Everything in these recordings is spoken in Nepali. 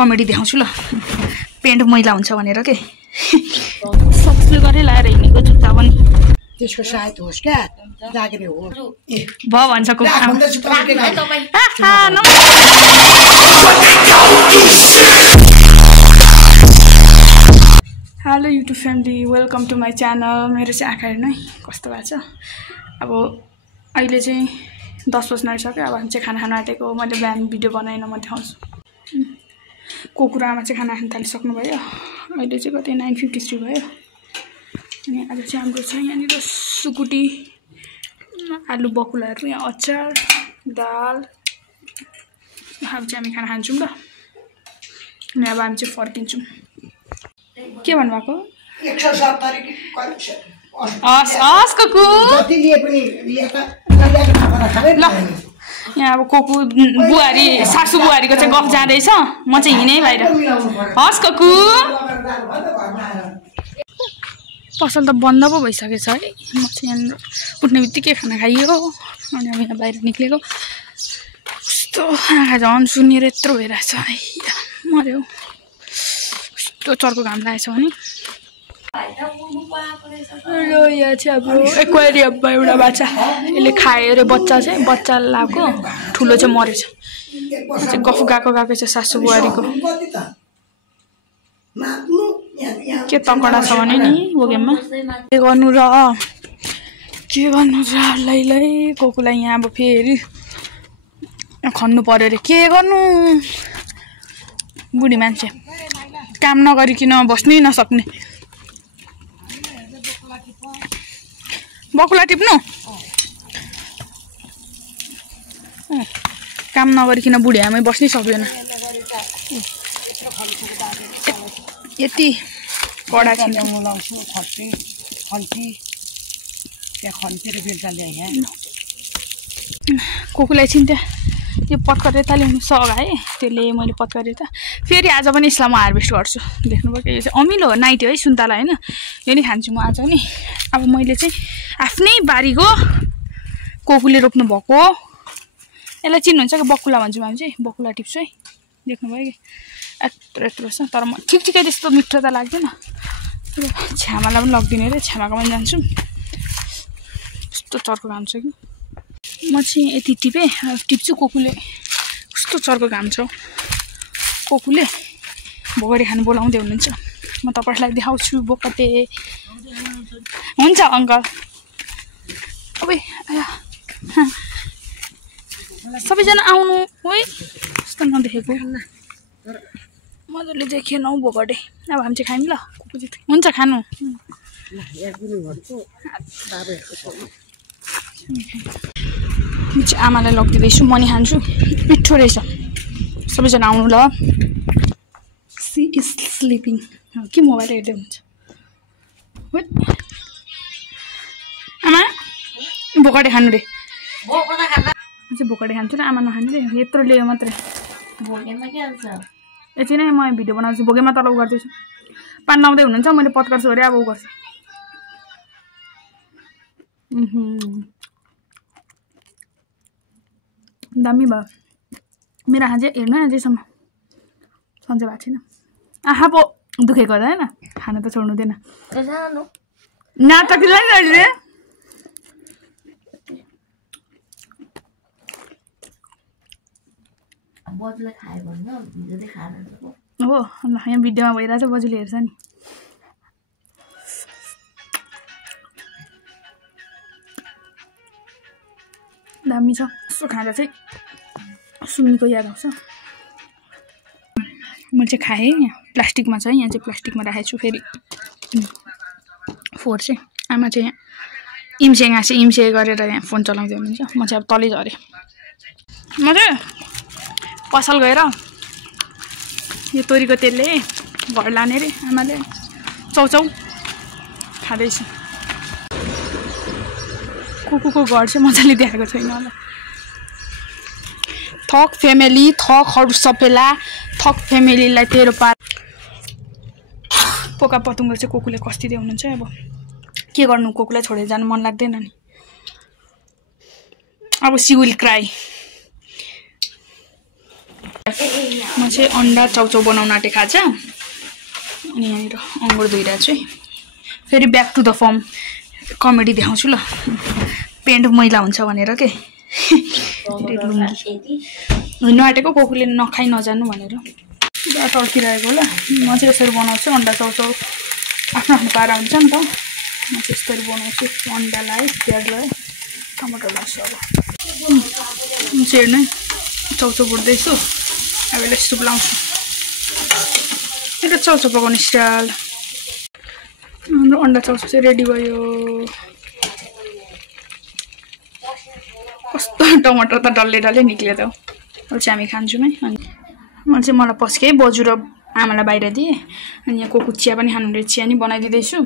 कमेडी देखाउँछु ल पेन्ट मैला हुन्छ भनेर के सक्सले गरे लाएर हिँडेको जुत्ता पनि त्यसको सायद होस् क्या जागिरे हो भ भन्छ को hello YouTube family welcome to my channel मेरो चाहिँ आँखा हेर्नु है कस्तो भएको छ अब अहिले चाहिँ 10 बज्न आइसक्यो अब हामी चाहिँ खाना खान आँटेको मैले बिहान भिडियो बनाएन म देखाउँछु कुकुरामा चाहिँ खाना खान थालिसक्नु भयो अहिले चाहिँ कति 9:53 भयो अनि आज चाहिँ हाम्रो छ यहाँनिर सुकुटी आलु बकुलाहरू यहाँ अचार दाल अब चाहिँ हामी खाना खान्छौँ ल अनि अब हामी चाहिँ फर्किन्छौँ के भन्नुभएको 170 कुकु ल यहाँ अब कोकु बुहारी सासू बुहारीको चाहिँ गफ जाँदैछ म चाहिँ हिँडै बाहिर हस् कुकु पसल त बन्द पो भइसकेछ है म चाहिँ यहाँ उठ्ने बित्तिकै खाना खाइयो अनि अब यहाँ बाहिर निक्लेको कस्तो आँखा झन् सुनेर यत्रो भइरहेछ है मर्यो कस्तो चर्को घाम लागेछ भने र यहाँ चाहिँ अब एक्वेरियममा एउटा बाछा यसले खायो अरे बच्चा चाहिँ बच्चा लगाएको ठुलो चाहिँ मरेछ चाहिँ गफ गएको चाहिँ सासू बुहारीको के तकडा छ भने नि बोगेममा के गर्नु र लै कोकुलाई यहाँ अब फेरि खन्नु पर्यो अरे के गर्नु बुढी मान्छे काम नगरिकन बस्नै नसक्ने बकुला टिप्नु काम नगरिकन बुढी आमै बस्नै सक्दैन यति कडा कोकुलाई छिन्थ्यो यो पत्करेता ल्याउनु सघाएँ त्यसले मैले पत्करेता फेरि आज पनि यसलाई म हार्भेस्ट गर्छु देख्नुभयो कि यो चाहिँ अमिलो हो नाइट है सुन्तला होइन यो नि खान्छु म आज नि अब मैले चाहिँ आफ्नै बारीको कोकुले रोप्नु भएको यसलाई चिन्नुहुन्छ कि बकुला भन्छु हामी चाहिँ बकुला टिप्छु है देख्नुभयो कि यत्रो यत्रो छ तर म ठिक ठिकै त्यस्तो मिठो त लाग्दैन छ्यामालाई पनि लगिदिने अरे छ्यामाको पनि जान्छु कस्तो चर्को घाम छ कि म चाहिँ यति टिप्छु कोकुले कस्तो चर्को घाम छ कोकुले भोगडी खानु बोलाउँदै हुनुहुन्छ म तपाईँहरूलाई देखाउँछु बोकटे हुन्छ अङ्कल अब सबैजना आउनु है कस्तो नदेखेको मजाले देखेन हौ भोगटे अब हामी चाहिँ खायौँ ल हुन्छ खानु चाहिँ आमालाई लगिदिँदैछु म नि खान्छु मिठो रहेछ सबैजना आउनु ल सी इज स्लिपिङ के मोबाइल हेर्दै हुन्छ आमा भोकटे खानु रे चाहिँ भोकटे खान्छु र आमा नखानु रे यत्रो ल्यायो मात्रै यति नै म भिडियो बनाउँछु भोगेमा तल उ गर्दैछु पानी लाउँदै हुनुहुन्छ मैले पत्कर्छु अरे अब उ गर्छु दामी भयो मेरो आँखा चाहिँ हेर्नु अझैसम्म सन्चै भएको छैन आँखा पो दुखेको त होइन खाना त छोड्नु दिएन नाटक लाग्यो हो यहाँ भिडियोमा भइरहेछ बजुले हेर्छ नि दामी छ यसो खाँदा चाहिँ सुमीको याद आउँछ मैले चाहिँ खाएँ यहाँ प्लास्टिकमा छ यहाँ चाहिँ प्लास्टिकमा राखेको छु फेरि फोहोर चाहिँ आमा चाहिँ यहाँ इम्से गरेर यहाँ फोन चलाउँदै हुनुहुन्छ म चाहिँ अब तलै झरेँ म चाहिँ पसल गएर यो तोरीको तेलले घर लाने रे आमाले चौचौ खाँदैछु कुकुको घर चाहिँ मजाले देखाएको छैन होला थक फ्यामिली थकहरू सबैला थक फ्यामिलीलाई तेरो पार पोका पतुङ्गो चाहिँ कुकुले कस्तिदै हुनुहुन्छ अब के गर्नु कुकुलाई छोडेर जानु मन लाग्दैन नि अब सी विल क्राई म चाहिँ अन्डा चाउचाउ बनाउन आँटेको आज। अनि यहाँनिर अङ्गुर धोइरहेको छु है। फेरि back to the form comedy देखाउँछु ल। पेन्ट मैला हुन्छ भनेर के हुनु आँटेको कोकुले नखाइ नजानु भनेर टर्किरहेको ल। म चाहिँ यसरी बनाउँछु अन्डा चाउचाउ आफ्नो आफ्नो पारा हुन्छ नि त। म चाहिँ यसरी बनाउँछु अन्डालाई प्याजलाई टमाटर लाग्छ। अब हेर्नु है चाउचाउ बुट्दैछु। अब यसलाई सुप लाउँछु। एउटा चाउचाउ पकाउने स्टाइल। हाम्रो अन्डा चाउचाउ चाहिँ रेडी भयो। कस्तो टमाटर त डल्ले डल्ले निक्ल्यो त। अब चाहिँ हामी खान्छौँ है। अनि मलाई पस्केँ बोजू र आमालाई बाहिर दिएँ। अनि यहाँ कोकु चिया पनि खानुहुँदै चिया नि बनाइदिँदैछु।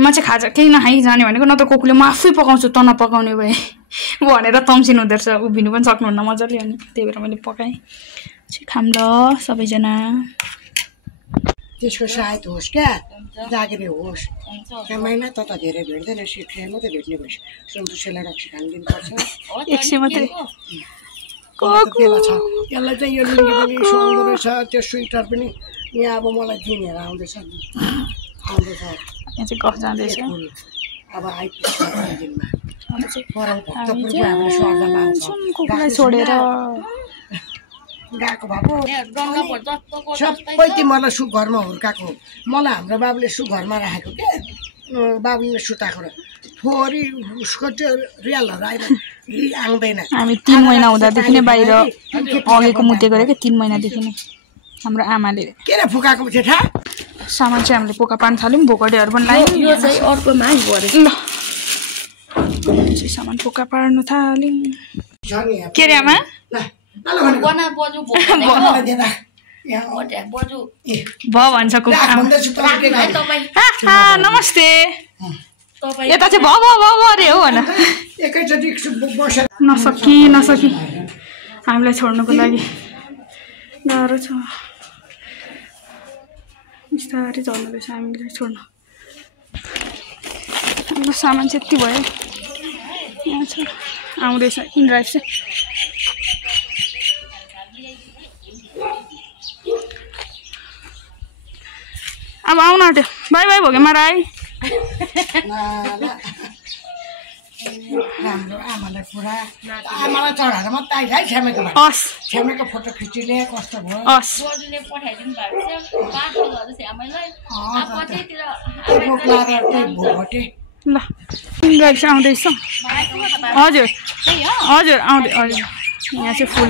म चाहिँ खाजा केही नखाइ जाने भनेको न त कोकुले म आफै पकाउँछु त नपकाउने भए भनेर तम्सिनु हुँदो रहेछ। उभिनु पनि सक्नुहुन्न मजाले। अनि त्यही भएर मैले पकाएँ। खाम ल सबैजना। त्यसको सायद होस् क्या जागिरे होस्। महिना त धेरै भेट्दैन। सिक्रे मात्रै भेट्ने भएछ। सुन्तुसेलाई रक्सी खानु दिनुपर्छ। एक सय मात्रै यसलाई चाहिँ यो लुङ्गी पनि सुहाउँदो रहेछ। त्यो स्वेटर पनि यहाँ अब मलाई दिनेर आउँदैछ। यहाँ चाहिँ गफ जाँदैछ। अब आइपुग्छ दिनमा भक्तपुरको हाम्रो स्वागतमा आउँछ। छोडेर गएको भएको सबै तिमीहरूलाई सुघरमा हुर्काएको। मलाई हाम्रो बाबुले सुघरमा राखेको क्या। बाबुले सुताएको र थोरी उसको त्यो रियलहरू आएर आउँदैन। हामी 3 महिना हुँदादेखि नै बाहिर अघिको मुते गरे क्या। 3 महिनादेखि नै हाम्रो आमाले के रे फुकाएको जेठा सामान चाहिँ हामीले पोका पार्न थाल्यौँ। भोकडेहरू पनि लाग्यो। यो चाहिँ अर्को माग भयो ल सामान पोका पार्नु थाल्यौँ। के रे आमा भन्छ नमस्ते। यता चाहिँ भ अरे हो भन। नसकी हामीलाई छोड्नुको लागि गाह्रो छ। बिस्तारै चल्नु रहेछ हामीलाई छोड्नु। हाम्रो सामान चाहिँ यति भयो। यहाँ छ आउँदैछ इनड्राइभ चाहिँ। अब आउन आँट्यो। बाई बाई भोगे मारा है। राम्रो आमालाई पुरा आमालाई चढाएर मात्रै आइज है। छ्यामेको फोटो खिचिले कस्तो भयो। ल इनड्राइभ चाहिँ आउँदैछ। हजुर हजुर आउँदै हजुर। यहाँ चाहिँ फुल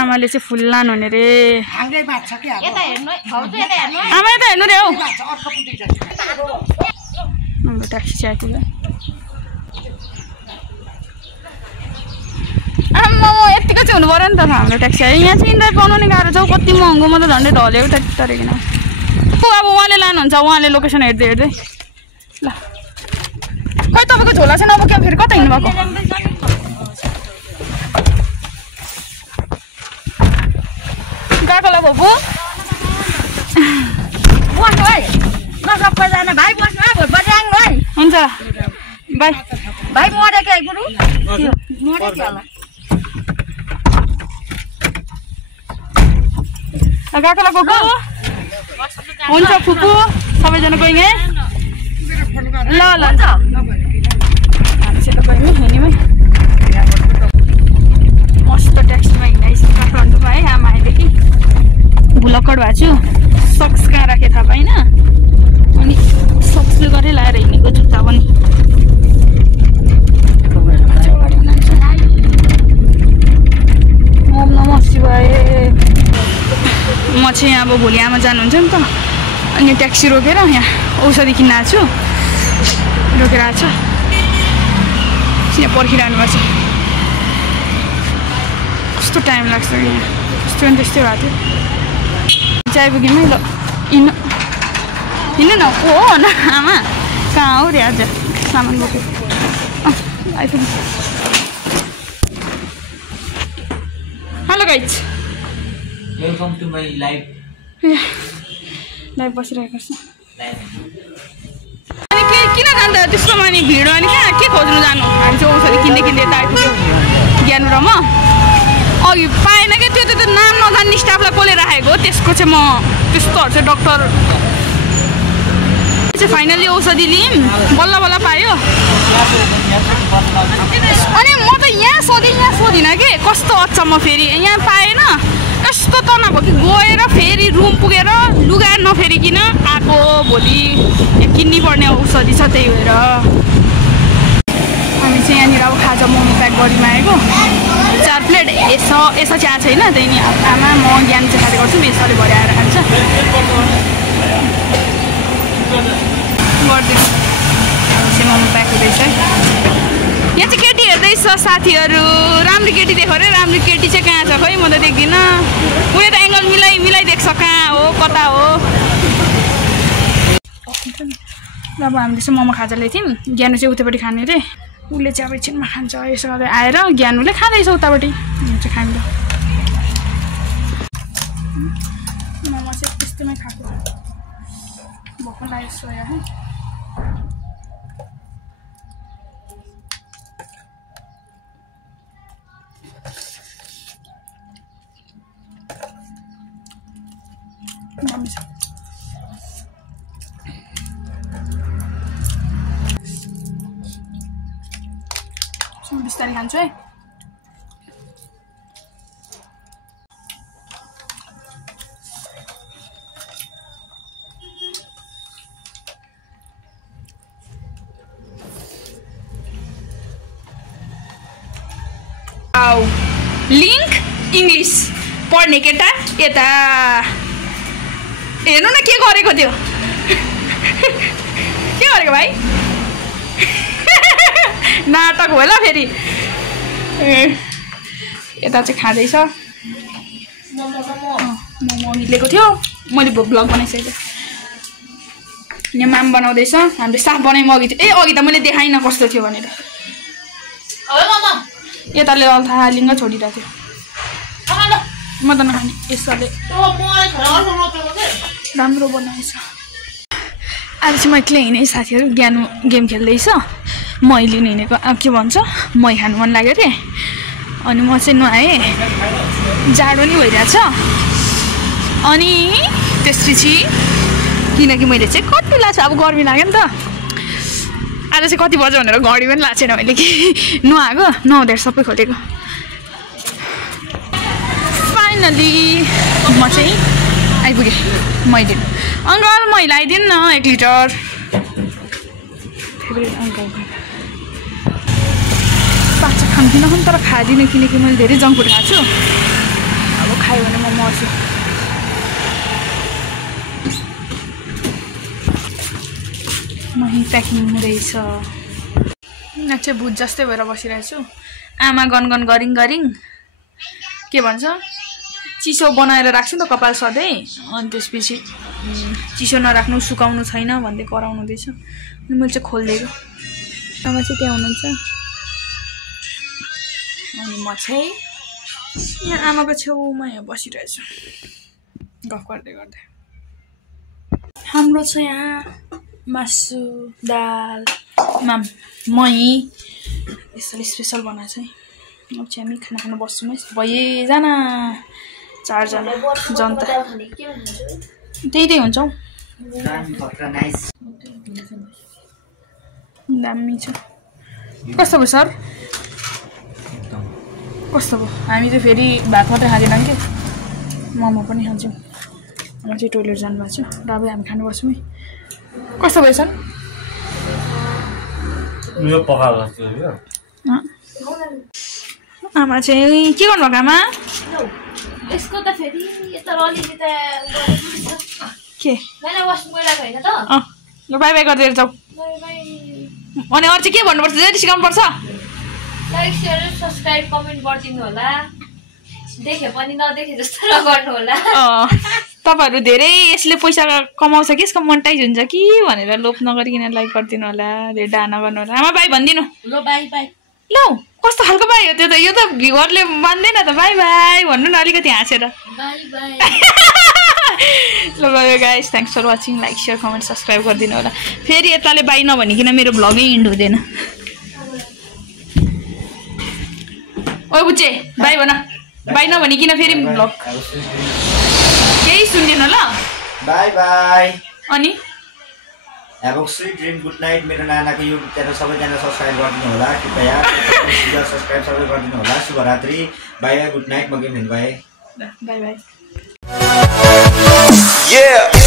आमाले चाहिँ फुल लानु हुने रे। आमा यता हेर्नु रे हौ। हाम्रो ट्याक्सी चाहिँ आइपुग्यो। आम्मा यतिको चाहिँ हुनु पऱ्यो नि त हाम्रो ट्याक्सी। यहाँ चाहिँ इनड्राइभ पाउनु नि गाह्रो छ। कति महँगो म त झन्डै ढलेको तरिकन। अब उहाँले लानुहुन्छ उहाँले लोकेसन हेर्दै ल। खै तपाईँको झोला चाहिँ नबोक्यो फेरि कता हिँड्नु भएको। गएको ल बाबु बस्नु है ल सबैजना भाइ बस्नु है भोट बजाउनु है। हुन्छ बाई भाइ मरेको है गुरु मरेको होला। गएको ल बाबु। हुन्छ फुपू सबैजना गयौँ है। ल ल हामी चाहिँ त गयौँ हिँड्यौँ है। मस्त ट्याक्सीमा हिँडाइसक्यो काठमाडौँमा है। आमा अहिले कि भुलक्कड भएको छु। सक्स कहाँ राखेँ थाहा पाइनँ। अनि सक्सले गरेर लाएर हिँडेको जुत्ता पनि। ओम नमः शिवाय। म चाहिँ अब भोलि आमा जानुहुन्छ नि त। अनि ट्याक्सी रोकेर यहाँ औषधि किन्न आएको छु। रोकेर आएको छ यहाँ पर्खिरहनु भएको छ। कस्तो टाइम लाग्छ यहाँ। त्यस्तो पनि त्यस्तै भएको थियो। चाहिँ आइपुग्यौँ है। ल हिँड्नु न को हो न आमा कहाँ हो रे आज सामान बोक्यो। आइपुग्यो। Hello guys welcome to my live बसिरहेको छ। अनि किन जान्छ त्यसको अनि भिड अनि कहाँ के खोज्नु जानु। हामी चाहिँ औषधि किन्दै यता आइपुग्यो ज्ञानु र म। अघि पाएन क्या त्यो त त नाम नजान्ने स्टाफलाई कसले राखेको त्यसको चाहिँ म त्यस्तोहरू चाहिँ डक्टर चाहिँ फाइनली औषधि लियौँ बल्ल बल्ल पायो अनि म त यहाँ सोधिनँ कि कस्तो अचम्म फेरि यहाँ पाएन यस्तो तनाव भयो कि गएर फेरि रुम पुगेर लुगा नफेरिकन आएको भोलि किन्नै पर्ने औषधि छ त्यही भएर हामी चाहिँ यहाँनिर अब खाजा मोमो प्याक गरिमा आएको 4 प्लेट यसो चाहिँ आएको छैन त्यही नि आमा म ज्ञान चाहिँ खाँदै गर्छु यसोले भरे आएर खान्छ गरिदिनु चाहिँ मोमो प्याक हुँदैछ यहाँ चाहिँ केटी हेर्दैछ साथीहरू राम्रो केटी देखो रे राम्रो केटी चाहिँ कहाँ छ खै म त देख्दिनँ उयो त एङ्गल मिलाइ देख्छ कहाँ हो कता हो अब हामीले चाहिँ मोमो खाजा ल्याएको थियौँ ज्ञानु चाहिँ उतापट्टि खाने रे उसले चाहिँ अब एकछिनमा खान्छ यसो गर्दै आएर ज्ञानुले खाँदैछ उतापट्टि चाहिँ खान्छ मोमो चाहिँ त्यस्तैमै खाएको भोक लाग्यो सोया है बिस्तारै खान्छु है लिङ्क इङ्ग्लिस पढ्ने केटा यता हेर्नु न के गरेको त्यो के गरेको भाइ नाटक होला फेरि यता चाहिँ खाँदैछ मोमो मिलेको थियो मैले भ्लग बनाइसकेको यहाँ माम बनाउँदैछ हामीले साफ बनाइमा अघि थियो अघि त मैले देखाइनँ कस्तो थियो भनेर यताले अल्थालिङ्ग छोडिरहेको थियो म त नखाने यसले राम्रो बनाएछ आज चाहिँ म एक्लै हिँडेँ साथीहरू ज्ञानु गेम खेल्दैछ मैले हिँडेको के भन्छ मै खानु मन लाग्यो अरे अनि म चाहिँ नुहाएँ जाडो नि भइरहेछ अनि त्यसपछि किनकि मैले चाहिँ कति लाग्छ अब गर्मी लाग्यो नि त आज चाहिँ कति बज्यो भनेर घडी पनि लाग्छ छैन मैले कि नुहाएको नुहाउँदै सबै खोलेको फाइनली म चाहिँ आइपुगेँ मैले अङ्कल मैले आइदिनु न 1 लिटर फेभरेट अङ्कलको पाक्छ खान्थिनँ पनि तर खाँदिनँ किनकि मैले धेरै जङ्क फुड खाएको छु अब खायो भने म मर्छु मही प्याकिङ हुँदैछ यहाँ चाहिँ भुत जस्तै भएर बसिरहेको छु आमा गनगन गरिङ के भन्छ चिसो बनाएर राख्छु नि त कपाल सधैँ अनि त्यसपछि चिसो नराख्नु सुकाउनु छैन भन्दै कराउनु हुँदैछ अनि मैले चाहिँ खोलिदिएको आमा चाहिँ त्यहाँ हुनुहुन्छ अनि म चाहिँ यहाँ आमाको छेउमा यहाँ बसिरहेछु गफ गर्दै गर्दै हाम्रो छ यहाँ मासु दाल मही यसरी स्पेसल बनाएको छ है अब चाहिँ हामी खाना खानु बस्छौँ है भइजना 4 जना जनता त्यही हुन्छ हौ दामी छ कस्तो भयो सर कस्तो भयो हामी चाहिँ फेरि भात मात्रै खाँदैनौँ कि मोमो पनि खान्छौँ म चाहिँ टोइलेट जानुभएको छु र अब हामी खानु बस्छौँ है कस्तो भयो सर आमा चाहिँ के गर्नुभएको आमा यसको त फेरि यता रलिले त के मैले वासिङ गरिरहेको हैन त ल बाइ बाइ गर्दै जाऊ अनि अरु चाहिँ के भन्नुपर्छ जति सिकाउनु पर्छ लाइक शेयर सब्स्क्राइब कमेन्ट गरिदिनु होला देखे पनि नदेखे जस्तो नगर्नु होला तपाईहरु धेरै यसले पैसा कमाउँछ कि यसको मोनेटाइज हुन्छ कि भनेर लोभ नगरिकिन लाइक गरिदिनु होला धेरै डाना गर्नु होला आमा बाइ भन्दिनु ल बाइ बाइ ल कस्तो खालको बाइ हो त्यो त यो त भ्युअरले मान्दैन त बाइ बाइ भन्नु न अलिकति हाँसेर बाइ बाइ ल guys thanks for watching like share comment subscribe गरिदिनु होला फेरि यताले बाइ नभनिकिन मेरो भ्लगै इन्ड हुँदैन ओइ बुच्चे बाइ भन बाई नभनिकन फेरि भ्लग केही सुन्दैन ल बाई बाई अनि Have a sweet dream, good night. मेरो नानाको YouTube च्यानल सबैजना सब्स्क्राइब गरिदिनु होला कृपया सब्स्क्राइब सबै गरिदिनु होला शुभरात्रि बाई बाई गुड नाइट म गेम हेर्नु भए बाई बाई Yeah